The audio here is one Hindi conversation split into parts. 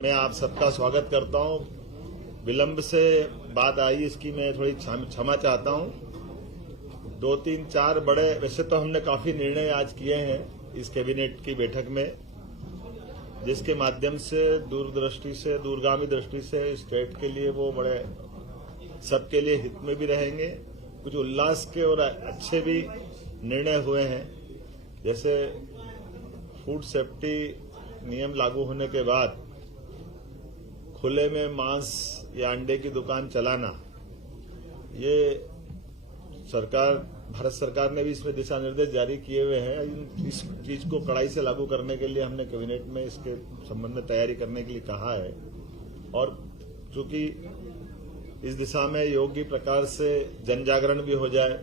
मैं आप सबका स्वागत करता हूं। विलंब से बात आई, इसकी मैं थोड़ी क्षमा चाहता हूं। 2, 3, 4 बड़े, वैसे तो हमने काफी निर्णय आज किए हैं इस कैबिनेट की बैठक में, जिसके माध्यम से दूरदृष्टि से, दूरगामी दृष्टि से स्टेट के लिए वो बड़े सबके लिए हित में भी रहेंगे। कुछ उल्लास के और अच्छे भी निर्णय हुए हैं, जैसे फूड सेफ्टी नियम लागू होने के बाद खुले में मांस या अंडे की दुकान चलाना, ये भारत सरकार ने भी इसमें दिशा निर्देश जारी किए हुए हैं। इस चीज को कड़ाई से लागू करने के लिए हमने कैबिनेट में इसके संबंध में तैयारी करने के लिए कहा है। और चूंकि इस दिशा में योग्य प्रकार से जन जागरण भी हो जाए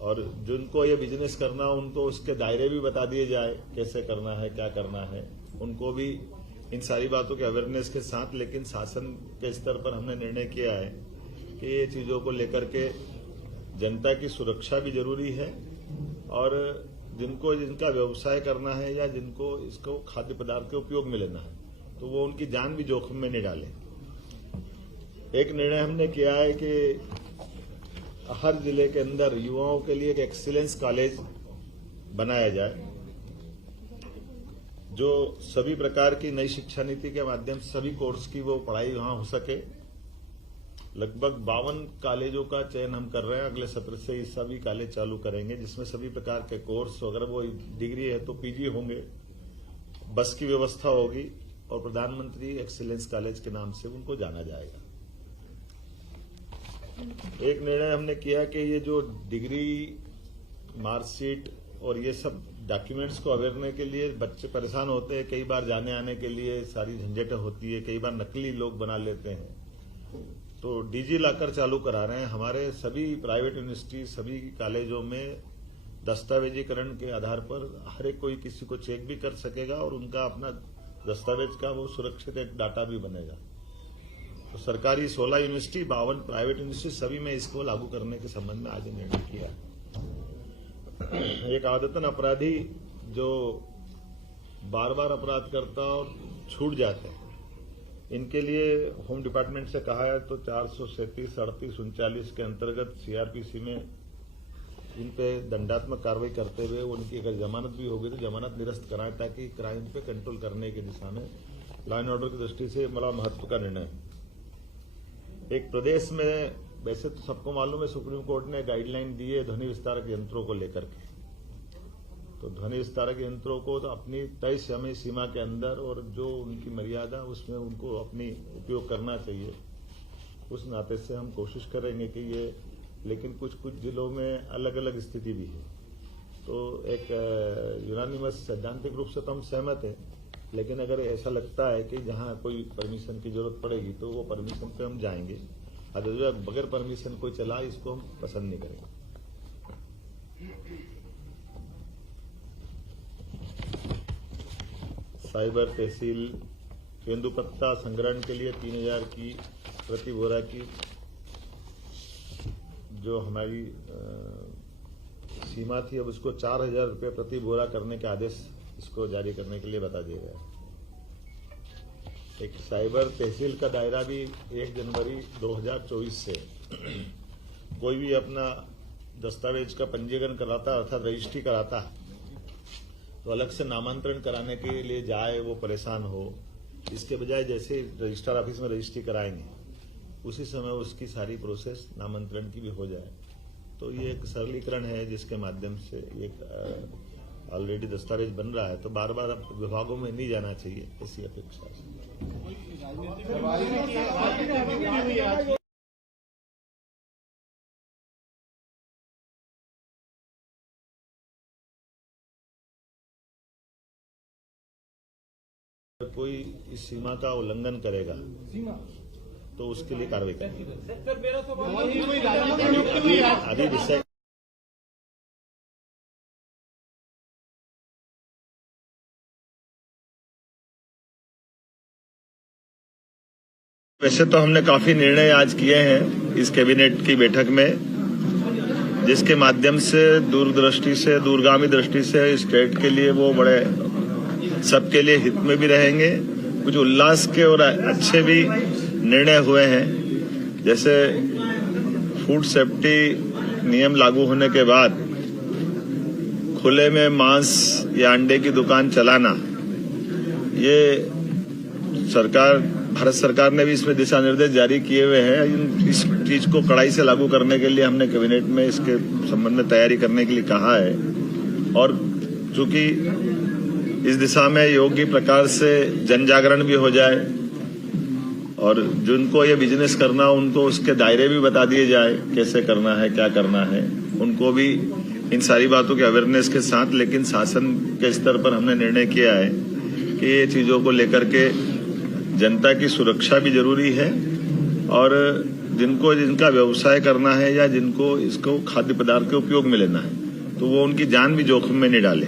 और जिनको ये बिजनेस करना उनको उसके दायरे भी बता दिए जाए, कैसे करना है, क्या करना है, उनको भी इन सारी बातों के अवेयरनेस के साथ। लेकिन शासन के स्तर पर हमने निर्णय किया है कि ये चीजों को लेकर के जनता की सुरक्षा भी जरूरी है और जिनका व्यवसाय करना है या जिनको इसको खाद्य पदार्थ के उपयोग में लेना है, तो वो उनकी जान भी जोखिम में नहीं डाले। एक निर्णय हमने किया है कि हर जिले के अंदर युवाओं के लिए एक एक्सीलेंस कॉलेज बनाया जाए, जो सभी प्रकार की नई शिक्षा नीति के माध्यम से सभी कोर्स की वो पढ़ाई वहां हो सके। लगभग 52 कॉलेजों का चयन हम कर रहे हैं। अगले सत्र से ये सभी कॉलेज चालू करेंगे, जिसमें सभी प्रकार के कोर्स, अगर वो डिग्री है तो पीजी होंगे, बस की व्यवस्था होगी और प्रधानमंत्री एक्सीलेंस कॉलेज के नाम से उनको जाना जाएगा। एक निर्णय हमने किया कि ये जो डिग्री, मार्कशीट और ये सब डॉक्यूमेंट्स को अवेयरने के लिए बच्चे परेशान होते हैं, कई बार जाने आने के लिए सारी झंझटें होती है, कई बार नकली लोग बना लेते हैं, तो डिजी लॉकर चालू करा रहे हैं। हमारे सभी प्राइवेट यूनिवर्सिटी, सभी कॉलेजों में दस्तावेजीकरण के आधार पर हर एक कोई किसी को चेक भी कर सकेगा और उनका अपना दस्तावेज का वो सुरक्षित एक डाटा भी बनेगा। तो सरकारी 16 यूनिवर्सिटी, 52 प्राइवेट यूनिवर्सिटी, सभी में इसको लागू करने के संबंध में आज निर्णय किया है। एक आदतन अपराधी जो बार बार अपराध करता और छूट जाते हैं, इनके लिए होम डिपार्टमेंट से कहा है तो 437, 38, 39 के अंतर्गत सीआरपीसी में इन पे दंडात्मक कार्रवाई करते हुए उनकी अगर जमानत भी होगी तो जमानत निरस्त कराएं, ताकि क्राइम पे कंट्रोल करने की दिशा में लॉ एंड ऑर्डर की दृष्टि से बड़ा महत्व का निर्णय है। एक प्रदेश में, वैसे तो सबको मालूम है, सुप्रीम कोर्ट ने गाइडलाइन दी है ध्वनि विस्तारक यंत्रों को लेकर के। तो ध्वनि विस्तारक यंत्रों को तो अपनी तय समय सीमा के अंदर और जो उनकी मर्यादा उसमें उनको अपनी उपयोग करना चाहिए। उस नाते से हम कोशिश करेंगे कि ये, लेकिन कुछ कुछ जिलों में अलग अलग स्थिति भी है। तो एक यूनानिमस सैद्धांतिक रूप से तो हम सहमत हैं, लेकिन अगर ऐसा लगता है कि जहां कोई परमिशन की जरूरत पड़ेगी तो वो परमिशन पे हम जाएंगे। अदरवाइज बगैर परमिशन कोई चला, इसको हम पसंद नहीं करेंगे। साइबर तहसील तेंदुपत्ता संग्रहण के लिए 3000 की प्रति बोरा की जो हमारी सीमा थी, अब उसको 4000 रुपये प्रति बोरा करने के आदेश इसको जारी करने के लिए बता दिया गया। एक साइबर तहसील का दायरा भी 1 जनवरी 2024 से कोई भी अपना दस्तावेज का पंजीकरण कराता, अर्थात रजिस्ट्री कराता, तो अलग से नामांतरण कराने के लिए जाए, वो परेशान हो, इसके बजाय जैसे रजिस्ट्रार ऑफिस में रजिस्ट्री कराएंगे उसी समय उसकी सारी प्रोसेस नामांतरण की भी हो जाए। तो ये एक सरलीकरण है जिसके माध्यम से एक ऑलरेडी दस्तावेज बन रहा है, तो बार बार अब विभागों में नहीं जाना चाहिए, ऐसी अपेक्षा है। कोई इस सीमा का उल्लंघन करेगा तो उसके लिए कार्रवाई करेंगे। अभी विषय वैसे तो हमने काफी निर्णय आज किए हैं इस कैबिनेट की बैठक में, जिसके माध्यम से दूरदृष्टि से, दूरगामी दृष्टि से स्टेट के लिए वो बड़े सबके लिए हित में भी रहेंगे कुछ उल्लास के और अच्छे भी निर्णय हुए हैं। जैसे फूड सेफ्टी नियम लागू होने के बाद खुले में मांस या अंडे की दुकान चलाना, ये भारत सरकार ने भी इसमें दिशा निर्देश जारी किए हुए हैं। इस चीज को कड़ाई से लागू करने के लिए हमने कैबिनेट में इसके संबंध में तैयारी करने के लिए कहा है। और चूंकि इस दिशा में योग्य प्रकार से जन जागरण भी हो जाए और जिनको ये बिजनेस करना उनको उसके दायरे भी बता दिए जाए, कैसे करना है, क्या करना है, उनको भी इन सारी बातों के अवेयरनेस के साथ। लेकिन शासन के स्तर पर हमने निर्णय किया है कि ये चीजों को लेकर के जनता की सुरक्षा भी जरूरी है और जिनका व्यवसाय करना है या जिनको इसको खाद्य पदार्थ के उपयोग में लेना है तो वो उनकी जान भी जोखिम में नहीं डालें।